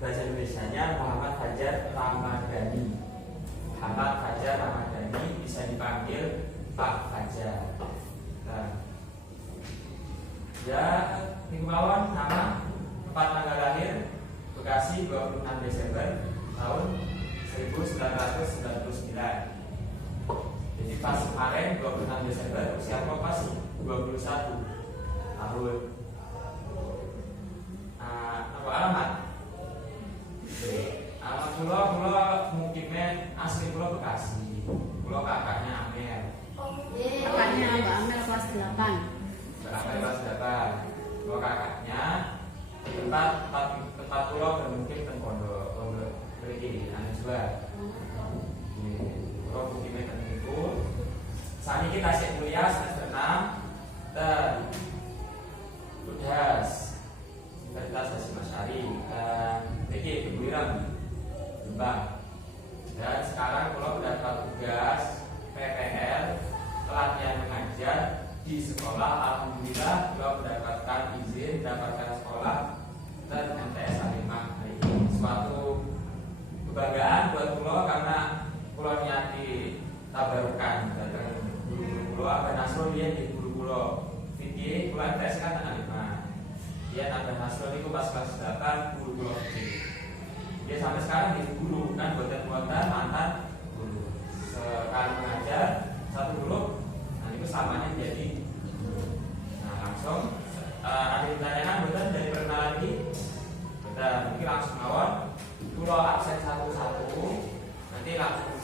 bahasa Indonesianya Muhammad Fajar Ramadhani. Muhammad Fajar Ramadhani, bisa dipanggil Pak Fajar. Nah, ya, Hikmawan nama, tempat tanggal lahir Bekasi 26 Desember tahun 1999. Jadi pas kemarin 26 Desember usia berapa sih? 21 tahun. Apa alamat? Alamat pulau mungkinnya asli pulau Bekasi. Pulau kakaknya Amel. Kakaknya Mbak Amel kelas 8. Mbak Amel kelas 8. Pulau kakaknya tempat pulau bermukim ten pondok beri anu juga. Pulau mungkinnya ten itu. Saat ini kita siap kuliah semester 6 dan Udhas Universitas Hasyim Asy'ari PG Kebuiran Jombang. Dan sekarang kalau mendapat tugas PPL pelatihan mengajar di sekolah. Alhamdulillah kalau mendapatkan izin mendapatkan sekolah dan MTS Alimah hari ini. Suatu kebanggaan buat pulau karena pulau nyati tabarukan datang guru-guru pulau Abah Nasrul dia di guru pulau Fikih pulau MTS kan Alimah. Dia Abah Nasrul itu pas kelas 8 guru pulau Fikih. Dia sampai sekarang jadi guru kan, buatan-buatan mantan guru. Sekali mengajar satu guru, nanti itu samanya jadi. Nah langsung ada yang ditanyakan buatan dari perkenalan ini. Buatan mungkin langsung awal. Pulau absen satu-satu, nanti langsung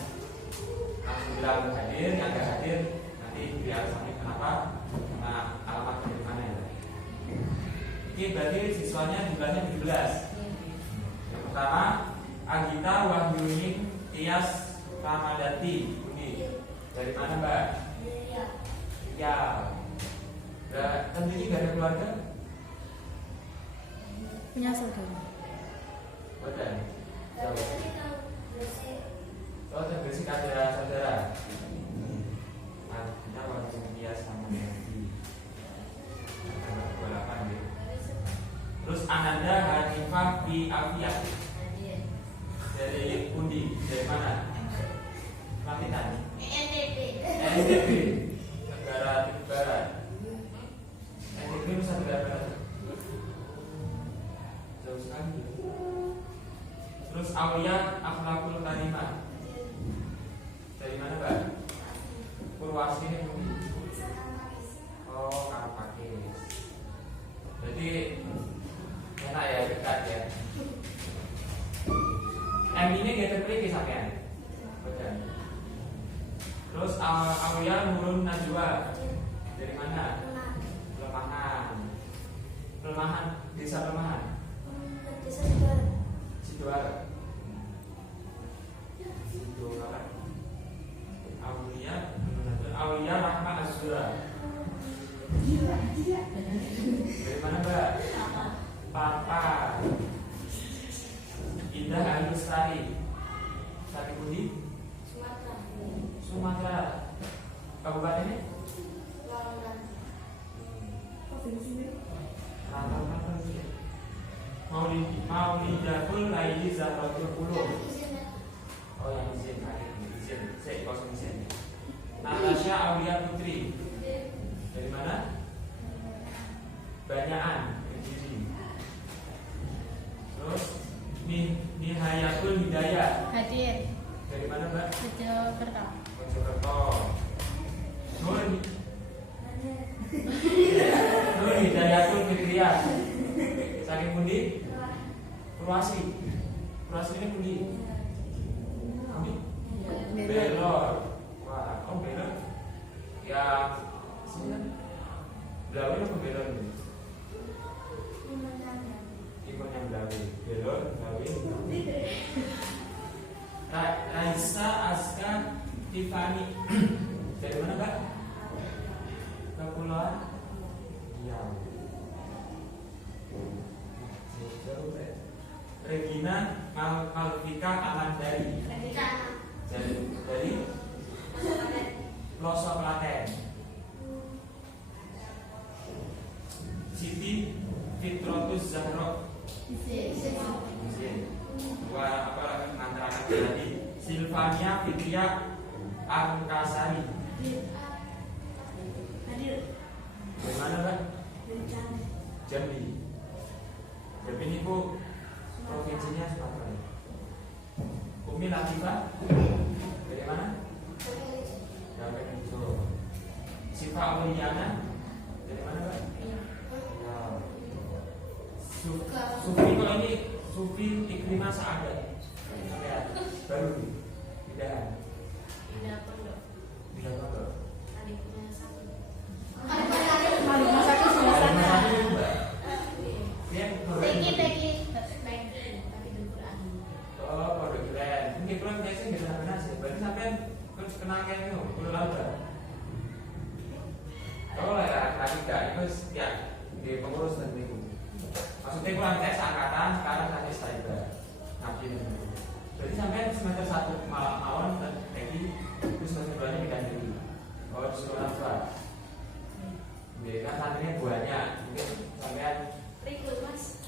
bilang hadir, yang nggak hadir nanti biar sampai kenapa, karena alamat dari mana ya. Ini berarti siswanya jumlahnya 17. Yang pertama Agita Wahyuning Tias Ramadati. Budi. Dari mana Mbak? Ya. Tentunya gak ada keluarga? Punya saudara. Betul. Oh, Gresik ada saudara. Agita Wahyuning Tias Ramadati. 28 ya. Terus Ananda Hanifah di Afiyah. Dari Undi, dari mana? Makitan. NTB. Negara Timur Barat. NTB Nusa Tenggara Barat. Jauh sekali. Terus Aulia Akhlakul Karimah. Dari mana, Mbak? Purwasini ini Undi. Oh, Karapakis. Jadi enak ya, dekat ya. M ini dia terpilih sampean. Betul. Terus Aulia Nurun Najwa. Dari mana? Pelemahan. Desa Pelemahan. Sidoarjo. Aulia Rahma Azura. Dari mana, Mbak? Papa. Indah Alustari. Sari Budi. Sumatera. Kabupaten ini? Maulidatul Laili Zahratul Qulub. Oh yang izin, saya kosong izin. Natasha Aulia Putri. Dari mana? Banyakan. Terus Nihayatul Hidayah. Hadir. Dari mana, Mbak? Mojokerto. Nur Hidayatul Fikriyah. Saking pundi? Purwasi ini pundi? Belor. Wah, oh Belor. Ya, sini. Belawi apa Belor ini? Ikonnya Belawi. Belor, Belawi. Raisa Aska Tiffany. Dari mana, Mbak? Kepulauan Riau. Regina Malvika Amandari. Dari Pelosok Klaten. Siti Fitrotus Zahro Dua apa antara anak tadi Silvania Fitria Angkasari. Dari mana Pak? Jambi. Jambi ini Bu provinsinya Sumatera. Umi Latifah dari mana? Dari Solo. Sifa Auliana dari mana Pak? Sufi kalau ini Sufi Ikrimah Sa'adat. Ya, baru tidak. Tidak pondok. Adiknya sakit sebelah sana. Oh, pondok keren. Mungkin pulang biasa nggak benar sih. Berarti sampai terus kenal kayak itu, pulau lautan. Kalau laki-laki nggak itu ya di pengurus dan itu. Maksudnya kurang tes angkatan sekarang nanti cyber ngapain itu. Berarti sampai semester 1 mawon dan lagi terus semester 2 nya pindah diri. Oh disuruh orang tua. Kan santrinya banyak, mungkin sampean ribut mas.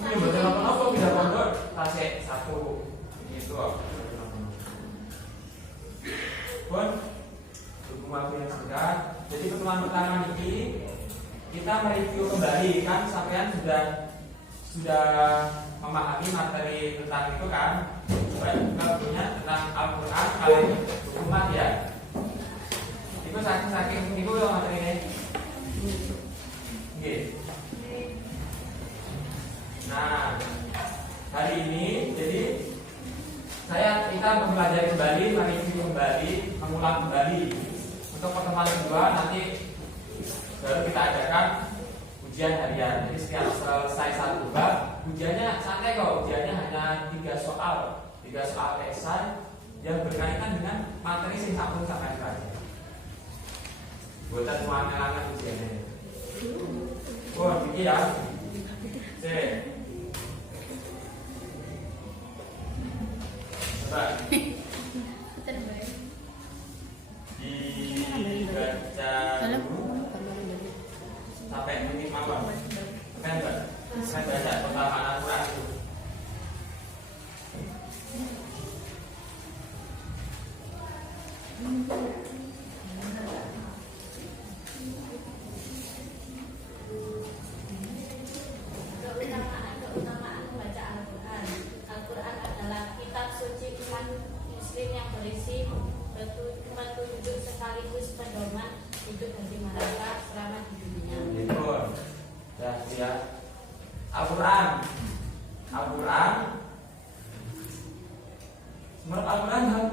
Ini betul apa bisa pondok tasik satu gitu. Pun dukung waktu yang singkat. Jadi pertemuan pertama ini kita mereview kembali kan sampean sudah memahami materi tentang itu kan. Kita punya tentang Al-Quran kalian umat ya. Itu saking itu loh materi ini. Oke. Nah, hari ini jadi kita mempelajari kembali, mereview kembali, mengulang kembali. Untuk pertemuan kedua nanti baru kita adakan ujian harian. Jadi setiap selesai satu bab, ujiannya santai kok. Ujiannya hanya 3 soal esai yang berkaitan dengan materi sing sampun sampai saja. Buatan muamalah ujiannya. Oh, begini ya. Coba dibaca dulu sampai menit mawon. Kan Mbak? Saya baca pertama Al-Quran itu. Keutamaan membaca Al-Quran. Al-Quran adalah kitab suci umat muslim yang berisi petunjuk sekaligus pedoman hidup bagi mereka selama di dunia. Ya. Al-Quran. Menurut Al-Quran kan?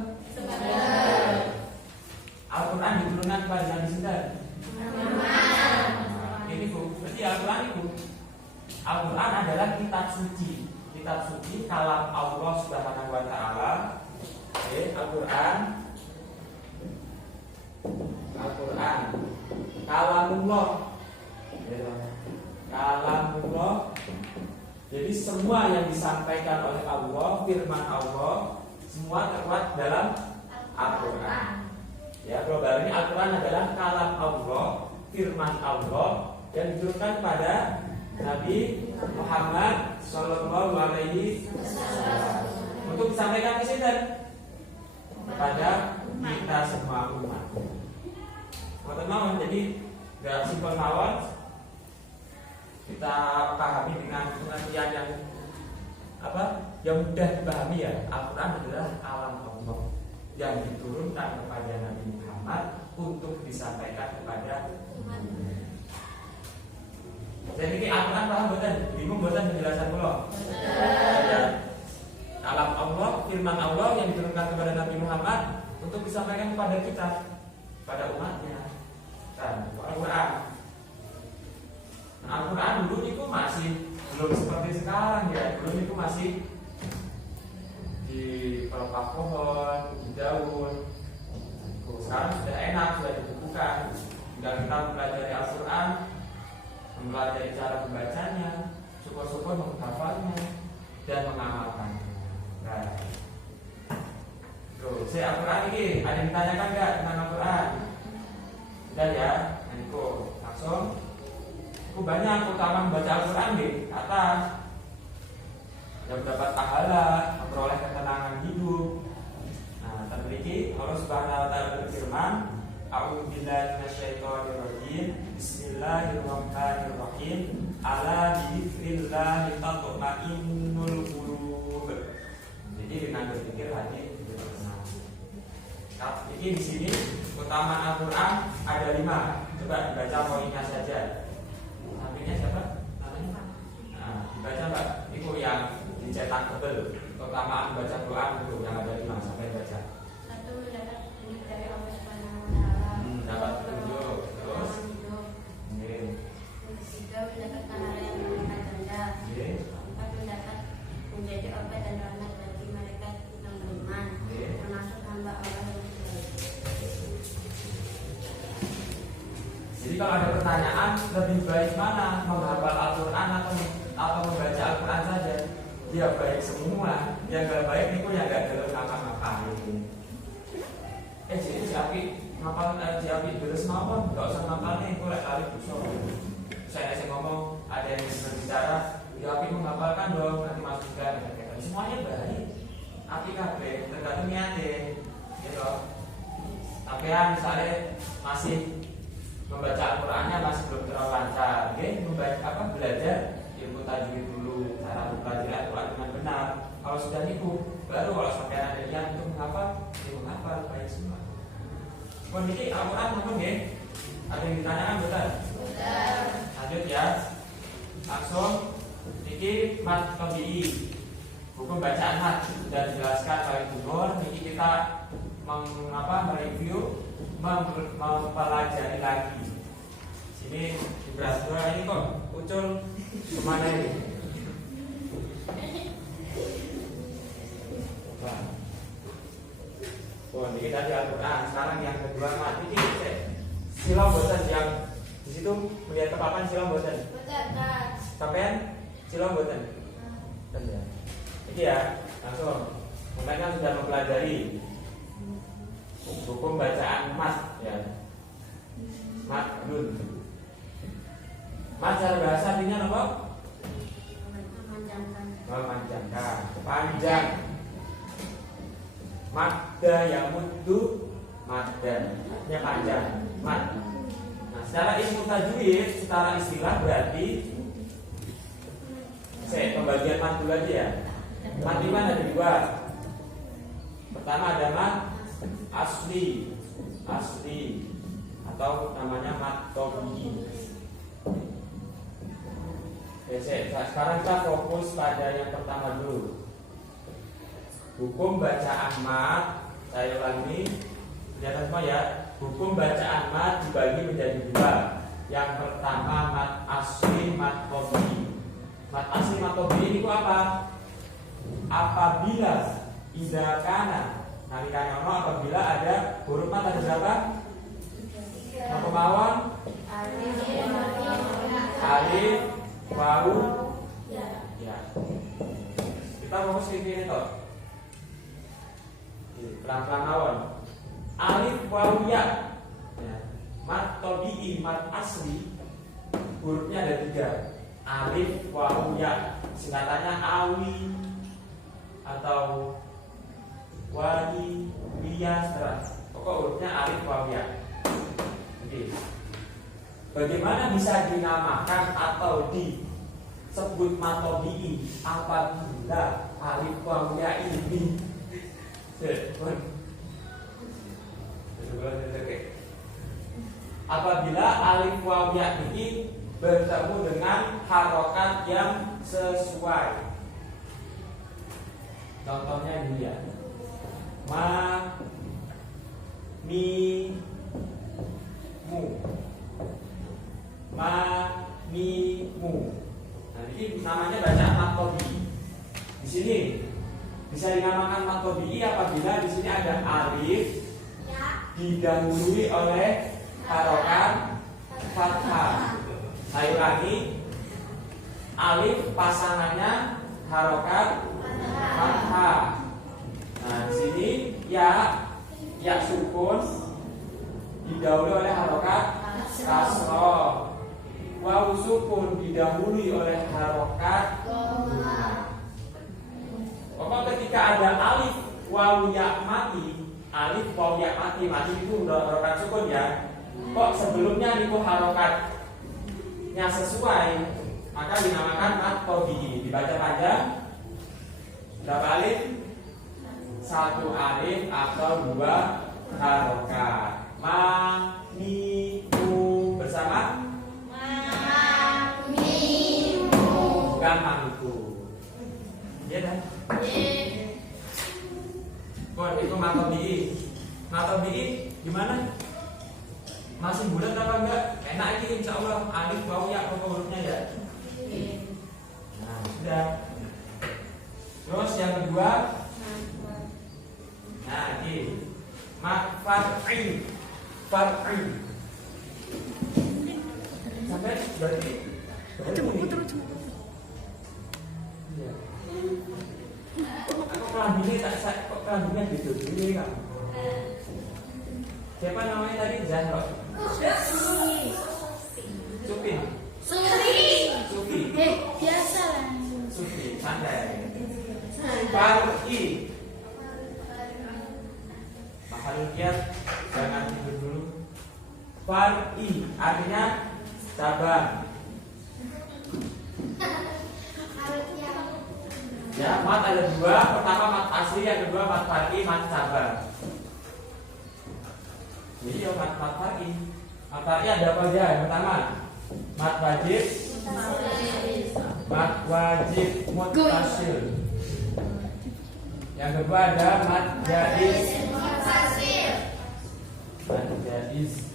Al-Quran diturunkan kepada Nabi Sinten. Ini Bu, berarti Al-Quran itu. Al-Quran adalah kitab suci kalam Allah Subhanahu wa taala. Al-Quran kalamullah. Jadi semua yang disampaikan oleh Allah, firman Allah, semua terkuat dalam Al-Quran. Ya, global ini Al-Quran adalah kalam Allah, firman Allah yang diturunkan pada Nabi Muhammad Sallallahu Alaihi Wasallam untuk disampaikan ke sini kepada kita semua umat. Teman-teman, jadi gak simpel mawon, kita pahami dengan pengertian yang mudah dipahami ya. Al-Quran adalah alam Allah yang diturunkan kepada Nabi Muhammad untuk disampaikan kepada umat. Jadi ini Al-Quran paham betul? Bingung betul penjelasan kula? Alam Allah, firman Allah yang diturunkan kepada Nabi Muhammad untuk disampaikan kepada kita, pada umatnya. Dan Al-Quran. Nah, Al-Quran dulu itu masih belum seperti sekarang ya. Dulu itu masih di pelepah pohon, di daun. Sekarang sudah enak, sudah dibukukan. Tinggal kita mempelajari Al-Quran, mempelajari cara membacanya, syukur-syukur menghafalnya dan mengamalkannya. Nah, saya Al-Quran ini ada yang ditanyakan nggak tentang Al-Quran? Sudah ya, nanti langsung banyak utama membaca Al-Quran di atas yang dapat pahala, memperoleh ketenangan hidup. Nah, terpilih Allah Subhanahu wa taala berfirman, A'udzubillahi minasyaitonirrajim. Bismillahirrahmanirrahim. Ala bidzikrillah tatma'innul qulub. Jadi dengan berpikir hati bertenang. Nah, ini di sini keutamaan Al-Quran ada 5. Coba dibaca poinnya saja. Sampingnya siapa? Namanya? Nah, dibaca Mbak. Itu yang dicetak tebel. Keutamaan baca Quran itu yang ada 5 sampai baca. 1. Mendapat petunjuk dari Allah Subhanahu wa taala. Dapat petunjuk. Terus? Yang ketiga, mendapat pahala yang berlipat ganda. 4. Mendapat menjadi obat dan rahmat bagi mereka yang beriman, termasuk hamba Allah yang Jadi kalau ada pertanyaan lebih baik mana, menghafal Al-Quran atau membaca Al-Quran saja? Ya baik semua. Yang gak baik itu yang gak dalam ngapa-ngapain. Jadi si Api ngapal si Api terus ngomong, gak usah ngapal nih, boleh kali busuk. Saya ngomong, ada yang berbicara, ya Api menghafalkan dong, nanti masukkan. Semuanya baik. Api kabeh tergantung niatnya, gitu. Sampean misalnya masih membaca Al-Qurannya masih belum terlalu lancar, belajar ilmu tajwid dulu, cara mempelajari Al-Quran dengan benar. Kalau sudah itu, baru kalau sampai ada yang untuk menghafal, menghafal baik semua. Kondisi Al-Quran namun ya, ada yang ditanyakan betul? Betul. Lanjut ya, langsung. Ini mat tabi'i, hukum bacaan mat sudah dijelaskan oleh Bunur. Ini kita mereview, mempelajari lagi. Sini di beras dua ini kok ucul kemana ini? Oh, ini kita di Al-Quran. Sekarang yang kedua mat ini silau bosan yang di situ melihat ke papan silau bosan. Sampean silau bosan. Ya. Ini ya langsung. Makanya sudah mempelajari hukum bacaan mat ya. Mat dun. Mat cara bahasa artinya apa? Memanjangkan. Panjang. Madda yang muddu madda. Ini panjang. Mad. Nah, secara ilmu tajwid, secara istilah berarti saya pembagian mad dulu aja ya. Mad di mana ada 2. Pertama ada mad asli atau namanya mat tabi'i. Sekarang kita fokus pada yang pertama dulu. Hukum bacaan mat, saya ulangi, kelihatan semua ya. Hukum bacaan mat dibagi menjadi 2. Yang pertama mat asli, mat tabi'i. Mat asli, mat tabi'i itu apa? Apabila idza kana nalikan ono apabila ada huruf mat ada berapa? Apa mawon? Alif, wawu, ya. Kita fokus ke sini toh. Pelan-pelan mawon. Alif, wawu, ya. Mat tabi'i, mat asli, hurufnya ada 3. Alif, wawu, ya. Singkatannya awi atau wali, bias, terus. Pokok hurufnya alif, wawu, ya. Oke. Bagaimana bisa dinamakan atau disebut mat tabi'i apabila alif, wawu, ya ini apabila alif, wawu, ya ini bertemu dengan harokat yang sesuai. Contohnya ini ya. Ma, mi, mu. Ma, mi, mu. Nah, ini namanya bacaan mat tabi'i. Di sini bisa dinamakan mat tabi'i apabila di sini ada alif didahului oleh harokat fathah. Saya ulangi, alif pasangannya harokat fathah. Nah, di sini ya sukun didahului oleh harokat kasroh. wawu sukun didahului oleh harokat Pokoknya ketika ada alif wawu ya mati, alif wawu ya mati, mati itu udah harokat sukun ya. Kok sebelumnya itu harokatnya sesuai, maka dinamakan mat tabi'i. Dibaca panjang berapa alif? 1 alif atau 2 harokat. Ma, mi, mu bersama? Ma, mi, mu. Gampang itu. Iya dah. Bon, itu matobi'i. Matobi'i gimana? Masih bulat apa enggak? Enak ini insya Allah. Alif wawu ya hurufnya ya. Nah, sudah. Terus yang kedua, nah ini far'i. Far'i. Sampai berarti. Iya. Aku kelambinya kok kelambinya gitu sih kamu. Siapa namanya tadi? Zahra. Sufi. Sufi. Biasa lah. Sufi, santai. Far'i. Makhluk kiat jangan tidur dulu. Far'i artinya cabang. Ya, mat ada 2, pertama mat asli, yang kedua mat far'i, mat cabang. Jadi ya mat far'i. Mat far'i ada apa aja? Yang pertama mat wajib, mat wajib muttasil. Yang kedua ada mat jaiz, mat jaiz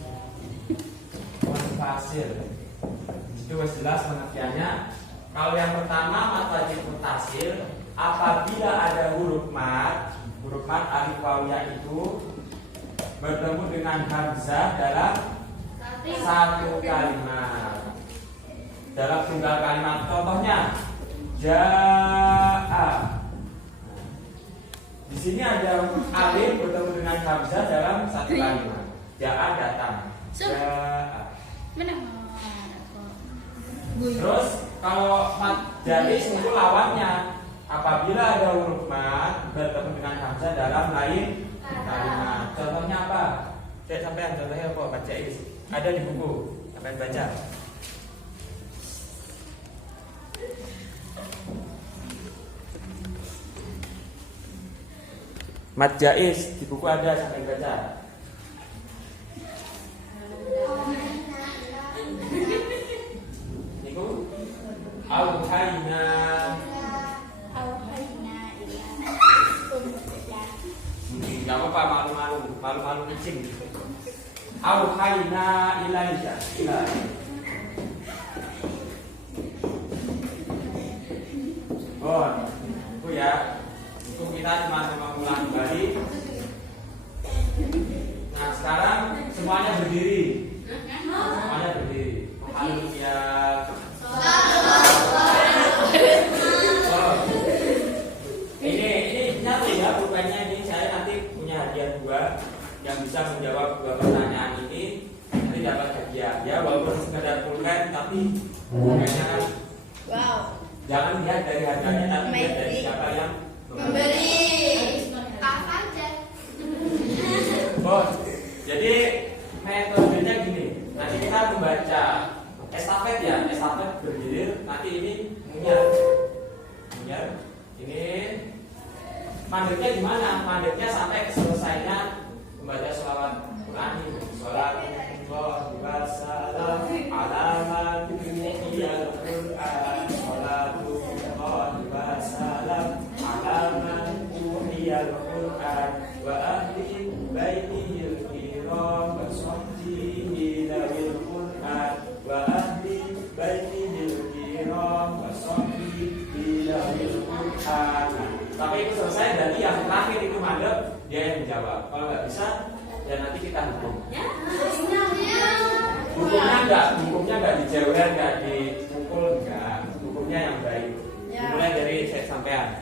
muttasil. Itu wes jelas pengertiannya. Kalau yang pertama mat wajib muttasil, apabila ada huruf mat alif wawu ya itu bertemu dengan hamzah dalam satu kalimat, dalam tunggal kalimat. Contohnya jaa. Di sini ada alif bertemu dengan hamzah dalam satu kalimat. Jaa datang. Jaa. Terus kalau mat jaiz itu lawannya. Apabila ada huruf mat bertemu dengan hamzah dalam lain kalimat. Contohnya apa? Cek sampean contohnya apa? Mat jaiz. Ada di buku. Sampean baca. Mat jaiz di buku ada, sampean baca. Niku auhayna Gak apa-apa, malu-malu kucing. Auhayna ilaika. Oh, itu ya. Itu kita cuma mengulang kembali. Nah, sekarang semuanya berdiri. Semuanya berdiri. Haleluya. Ini nyata ya, bukannya ini saya nanti punya hadiah 2 yang bisa menjawab 2 pertanyaan ini. Nanti dapat hadiah ya, walaupun sekedar pulpen tapi pulpennya kan. Wow. Jangan lihat dari harganya tapi lihat dari siapa yang Memberi. Bos. Jadi metodenya gini. Nanti kita membaca estafet ya, estafet bergilir. Nanti ini munyar. Ini mandeknya gimana? Mandeknya sampai selesainya membaca sholawat Quran. Sholawatullah wassalam ala man yuhiyal Quran. Sholawatullah wassalam ala man yuhiyal Quran wa ahli baitihil kiram wa sahbihi dawil Quran wa ahli baitihil kiram wa sahbihi dawil Quran. Tapi itu selesai, dari yang terakhir itu mandek dia yang menjawab. Kalau nggak bisa, ya nanti kita hukum. Hukumnya nggak dijewer, nggak dipukul, nggak. Hukumnya yang baik. Dimulai dari saya sampean.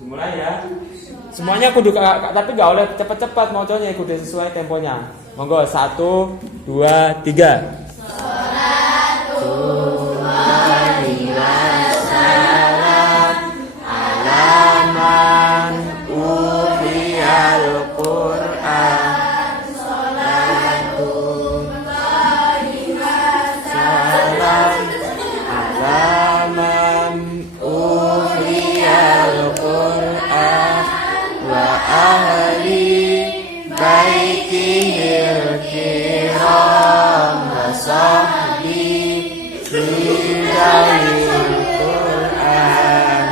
Dimulai ya. Semuanya kudu tapi nggak oleh cepat-cepat, maunya kudu sesuai temponya. Monggo 1, 2, 3. bidawil Quran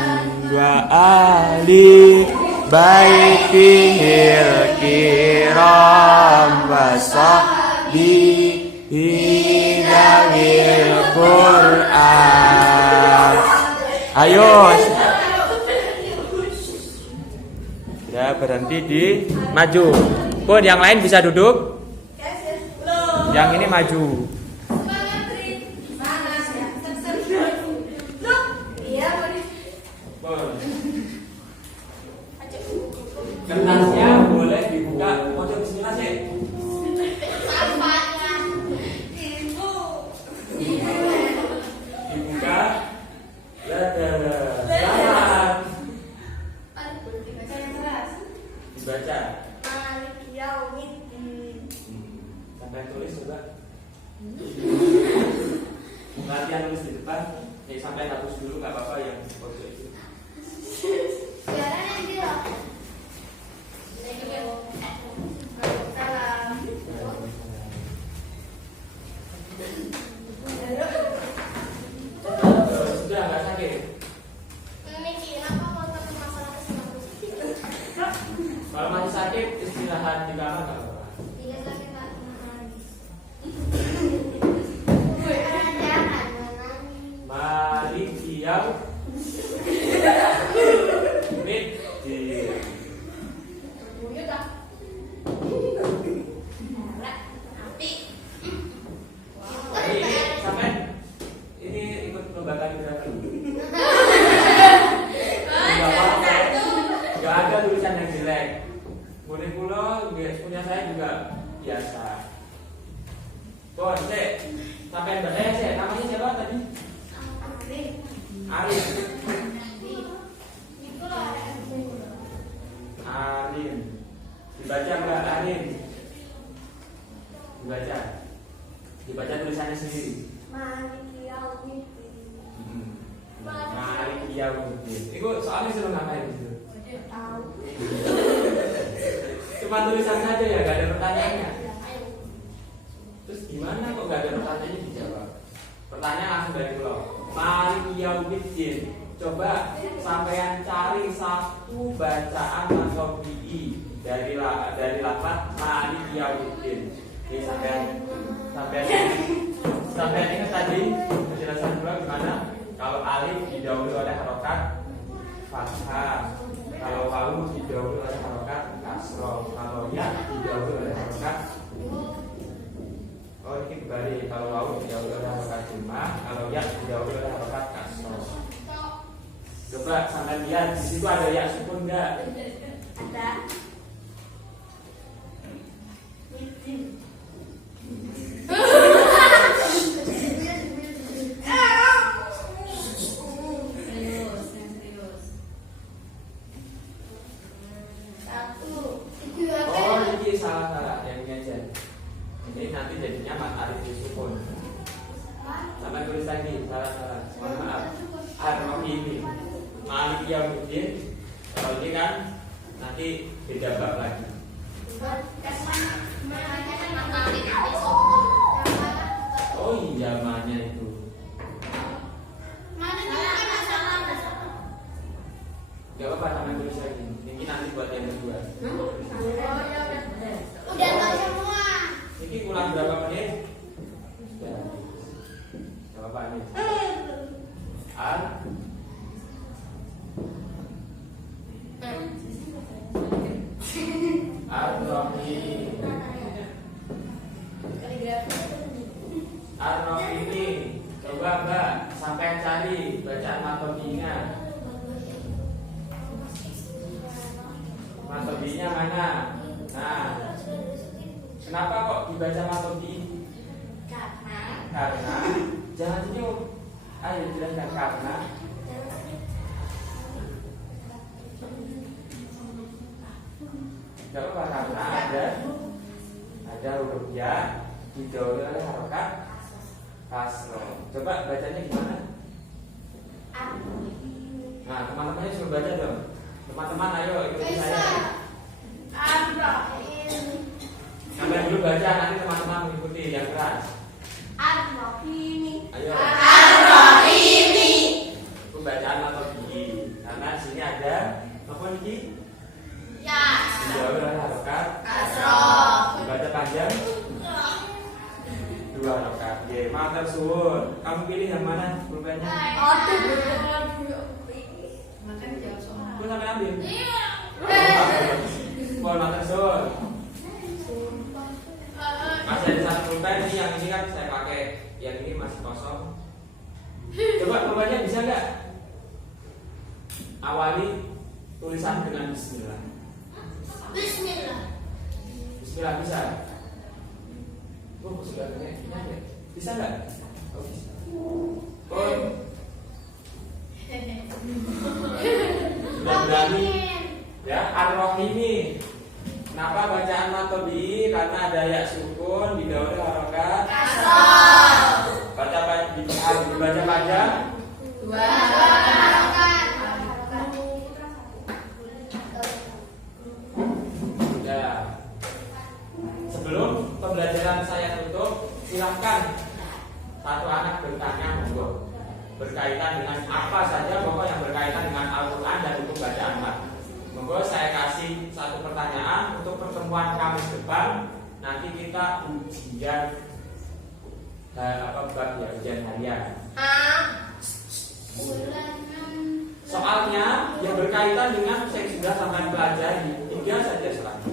wa ali baitihil kiram wa sahbihi dawil Quran. Ayo. Ya, berhenti di maju. Pun yang lain bisa duduk. Yang ini maju. Kertasnya boleh dibuka. Pojok bismillah sih. Dibuka. Selamat. Dibaca. Sampai tulis coba. Latihan tulis di depan. Sampai hapus dulu nggak apa-apa yang pojok itu. Sudah nggak sakit. Kalau masih sakit istirahat di kamar nggak apa-apa. Mari diam. Sampai ini ikut lomba kaligrafi. Gak ada tulisan yang jelek. Murid pulau, punya saya juga biasa. Bon, Cek, sampai Cek, namanya siapa tadi? Arif. Arin. Dibaca Mbak Arin. Dibaca. Dibaca tulisannya sendiri. Maliki Yaumiddin. Itu soalnya suruh ngapain gitu? Cuma tulisan saja ya, gak ada pertanyaannya. Terus gimana kok gak ada pertanyaannya dijawab? Pertanyaan langsung dari pulau. Maliki Yaumiddin. Coba sampean cari satu bacaan atau bi'i dari lafaz Maliki Yaumiddin. Ini sampean ingat tadi penjelasan dua gimana? Kalau alif didahului oleh harokat fathah, kalau wawu didahului oleh harokat kasroh, kalau ya didahului oleh harokat. Oh ini kembali, kalau wawu didahului oleh harokat jumlah, kalau ya didahului oleh harokat kasroh. Coba sampai lihat di situ ada ya sukun enggak? Ada. Oh ini salah yang ini aja. Ini nanti jadinya mat arif sukun. Sampai tulis lagi salah. Mohon maaf. Ar-Rahim Maliki Yaumiddin. Kalau ini kan nanti beda bab lagi. Oh iya namanya itu. Gak apa-apa sampai tulis lagi. Ini nanti buat yang kedua. Udah tahu semua. Ini kurang berapa menit? Sudah. Gak apa-apa nih. Ar-Rahim ini coba Mbak sampai cari bacaan matobinya. Matobinya mana? Nah, kenapa kok dibaca matobi? Karena jangan senyum. Ayo jelaskan karena. Gak apa karena ada huruf ya didahului oleh harokat kasroh. Coba bacanya gimana? Nah teman-temannya suruh baca dong. Teman-teman ayo ikuti saya. Sampai dulu baca nanti teman-teman mengikuti yang keras. Ayo. matur suwun. Kamu pilih yang mana pulpennya? Makan jawab soal. Aku sampai ambil. Mohon matur suwun. Masih ada satu pulpen ini, yang ini kan saya pakai, yang ini masih kosong. Coba pulpennya bisa nggak? Awali tulisan dengan Bismillah. Bismillah. Bismillah bisa. Sudah punya, bisa nggak? Oh, bisa. Sudah berani. Ya, Ar-Rahimi. Kenapa bacaan matobi? Karena ada ya sukun didahului harokat. Baca panjang. Ya. Sebelum pembelajaran saya tutup, silahkan satu anak bertanya, monggo, berkaitan dengan apa saja, pokok yang berkaitan dengan Al-Quran dan hukum bacaan. Monggo saya kasih satu pertanyaan untuk pertemuan Kamis depan. Nanti kita ujian ujian harian. Soalnya yang berkaitan dengan saya sudah sampai pelajari 3 saja selama.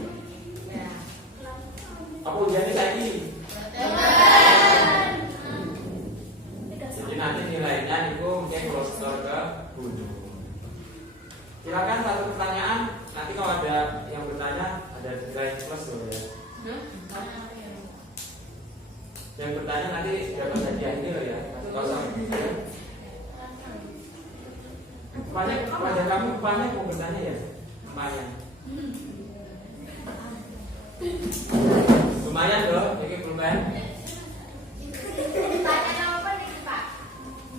Apa ujiannya tadi? Jadi nanti nilainya itu mungkin kalau setor ke gunung. Silakan satu pertanyaan. Nanti kalau ada yang bertanya ada nilai plus loh ya. Yang bertanya nanti dapat hadiah ini loh ya. Kosong. Banyak kamu banyak mau bertanya ya? Lumayan. Lumayan loh, ini pulpen.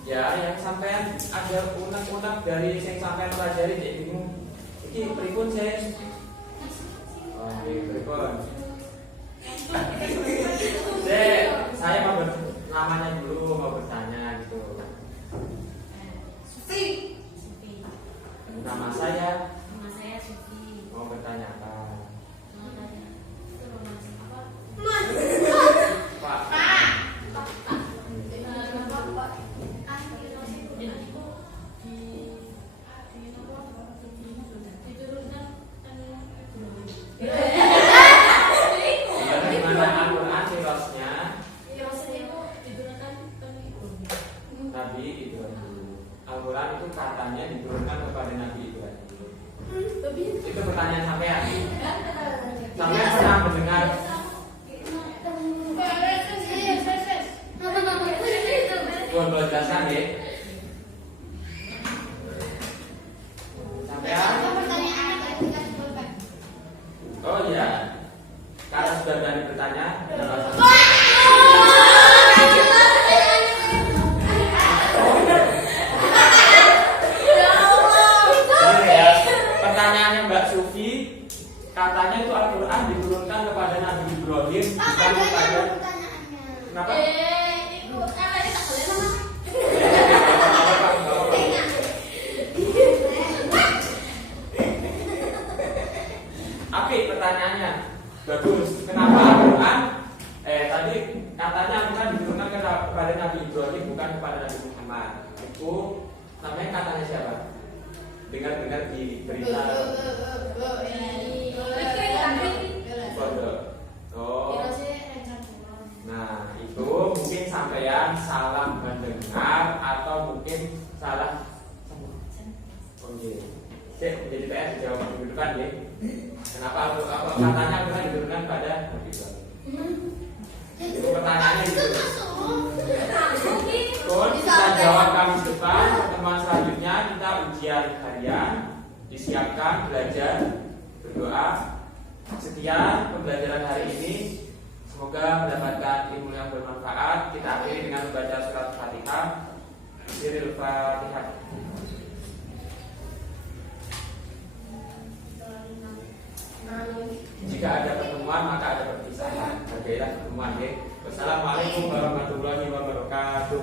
Ya, yang sampean ada unek-unek dari yang sampean pelajari jadi bingung. Iki pripun saya? Oh, pripun. Saya mau namanya dulu mau bertanya gitu. Sufi. Nama saya Sufi. mau bertanya apa? Pak. Gimana Al-Quran sirosnya? Nabi Ibrahim. Al-Quran itu katanya diturunkan kepada Nabi Ibrahim. Itu pertanyaan sampean. Sampean pernah mendengar? Buat belajaran ya. Sampean? Oh iya. Karena sudah berani bertanya, pertanyaannya Mbak Sufi, katanya itu Al-Quran diturunkan kepada Nabi Ibrahim, bukan kepada. Kenapa? Oke, pertanyaannya bagus. Kenapa Al-Quran? Tadi katanya Al-Quran diturunkan kepada Nabi Ibrahim, bukan kepada Nabi Muhammad. Itu namanya katanya siapa? Dengar-dengar di berita. Oh. Nah, itu mungkin sampean salah mendengar atau mungkin salah. Oke. Jadi PS dijawab dulu kan ya. Kenapa katanya Al-Quran diturunkan pada Nabi Ibrahim? Itu pertanyaannya gitu. Kita jawab Kamis depan. Pertemuan selanjutnya kita ujian harian. Disiapkan, belajar, berdoa. Sekian pembelajaran hari ini. Semoga mendapatkan ilmu yang bermanfaat. Kita akhiri dengan membaca surat Fatihah. Siril Fatihah. Jika ada pertemuan maka ada perpisahan. Hargailah pertemuan ya. Wassalamualaikum warahmatullahi wabarakatuh.